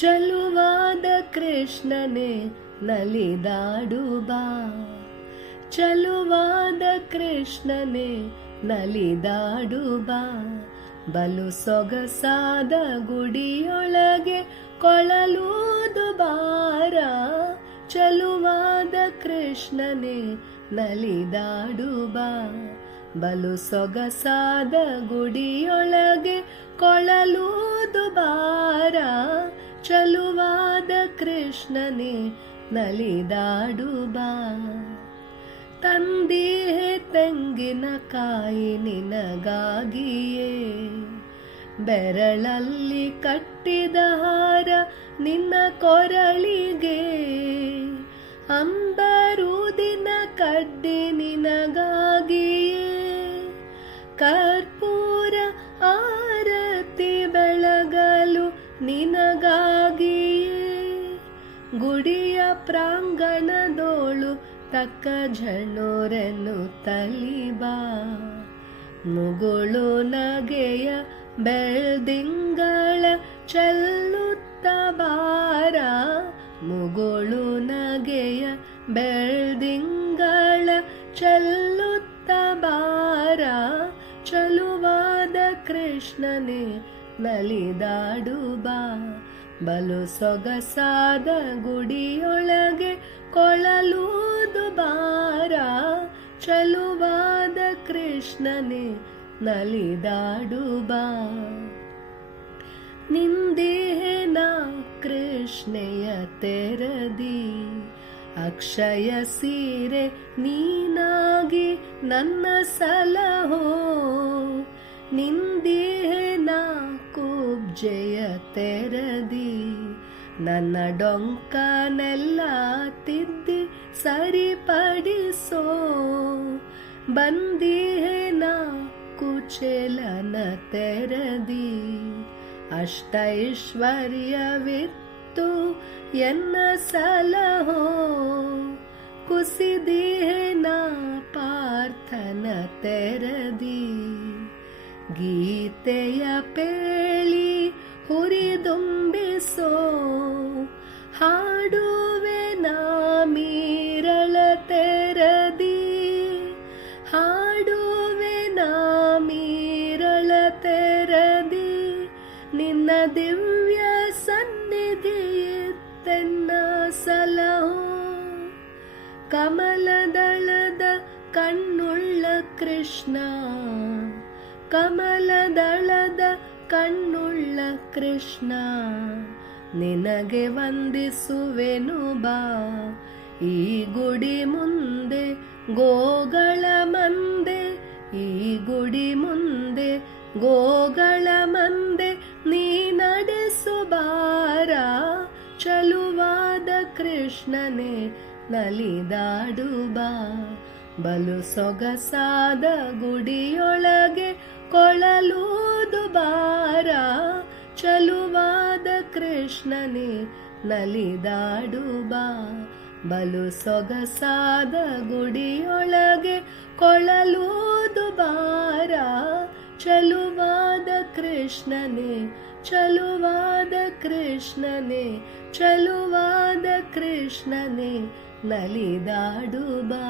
ಚಲುವಾದ ಕೃಷ್ಣನೇ ನಲಿದಾಡು ಬಾ, ಚಲುವಾದ ಕೃಷ್ಣನೇ ನಲಿದಾಡು ಬಾ. ಬಲು ಸೊಗಸಾದ ಗುಡಿಯೊಳಗೆ ಕೊಳಲೂದು ಬಾರ, ಚಲುವಾದ ಕೃಷ್ಣನೇ ನಲಿದಾಡು ಬಾ. ಬಲು ಸೊಗಸಾದ ಗುಡಿಯೊಳಗೆ ಕೊಳಲೂದು ಬಾರ, ಚಲುವಾದ ಕೃಷ್ಣನೇ ನಲಿದಾಡು ಬಾ. ತಂದೀಹೆ ತೆಂಗಿನಕಾಯಿ ನಿನಗಾಗಿಯೇ, ಬೆರಳಲ್ಲಿ ಕಟ್ಟಿದ ಹಾರ ನಿನ್ನ ಕೊರಳಿಗೆ, ಅಂಬರೂದಿನ ಕಡ್ಡಿ ನಿನಗಾಗಿಯೇ, ಕರ್ಪೂರ ಆರತಿ ಬೆಳಗಲು ನಿನಗಾಗಿಯೇ, ಗುಡಿಯ ಪ್ರಾಂಗಣದೋಳು ತಕ್ಕ ಝಣೋರೆನ್ನು ತಲಿಬಾ. ಮುಗುಳು ನಗೆಯ ಬೆಳ್ದಿಂಗಳ ಚೆಲ್ಲುತ್ತ ಬಾರ, ಮುಗುಳು ನಗೆಯ ಬೆಳ್ದಿಂಗಳ ಚೆಲ್ಲುತ್ತ ಬಾರ, ಚಲುವಾದ ಕೃಷ್ಣನೇ ನಲಿದಾಡು ಬಾ. ಬಲು ಸೊಗಸಾದ ಗುಡಿಯೊಳಗೆ ಕೊಳಲೂದು ಬಾರ, ಚಲುವಾದ ಕೃಷ್ಣನೇ ನಲಿದಾಡು ಬಾ. ನಿಂದೇನ ಕೃಷ್ಣೆಯ ತೆರದಿ, ಅಕ್ಷಯ ಸೀರೆ ನೀನಾಗಿ ನನ್ನ ಸಲಹೋ, ನಿಂದೇನ ಕುಬ್ಜೆಯ ತೆರದಿ, ನನ್ನ ಡೊಂಕನೆಲ್ಲ ತಿದ್ದಿ ಸರಿಪಡಿಸೋ, ಬಂದಿಹೇನ ಕುಚೇಲನ ತೆರದಿ, ಅಷ್ಟೈಶ್ವರ್ಯವಿತ್ತು ಎನ್ನ ಸಲಹೋ, ಕುಸಿದಿಹೇನ ಪಾರ್ಥನ ತೆರದಿ, ಗೀತೆಯ ಪೇಳಿ ಹುರಿದುಂಬಿಸೋ, ಹಾಡುವೆ ನಾ ಮೀರಳ ತೆರದಿ, ಹಾಡುವೆ ನಾ ಮೀರಳ ತೆರದಿ, ನಿನ್ನ ದಿವ್ಯ ಸನ್ನಿಧಿಯಿತ್ತೆನ್ನ ಸಲಹೋ, ಕಮಲದಳದ ಕಣ್ಣುಳ್ಳ ಕೃಷ್ಣ, ಕಮಲದಳದ ಕಣ್ಣುಳ್ಳ ಕೃಷ್ಣ, ನಿನಗೆ ವಂದಿಸುವೆನು ಬಾ. ಈ ಗುಡಿ ಮುಂದೆ ಗೋಗಳ ಮಂದೆ, ಈ ಗುಡಿ ಮುಂದೆ ಗೋಗಳ ಮಂದೆ ನೀ ನಡೆಸು ಬಾರ, ಚಲುವಾದ ಕೃಷ್ಣನೇ ನಲಿದಾಡು ಬಾ. ಬಲು ಸೊಗಸಾದ ಗುಡಿಯೊಳಗೆ ಕೊಳಲೂದು ಬಾರ, ಚಲುವಾದ ಕೃಷ್ಣನೇ ನಲಿದಾಡು ಬಾ. ಬಲು ಸೊಗಸಾದ ಗುಡಿಯೊಳಗೆ ಕೊಳಲೂದು ಬಾರ, ಚಲುವಾದ ಕೃಷ್ಣನೇ, ಚಲುವಾದ ಕೃಷ್ಣನೇ, ಚಲುವಾದ ಕೃಷ್ಣನೇ ನಲಿದಾಡು ಬಾ.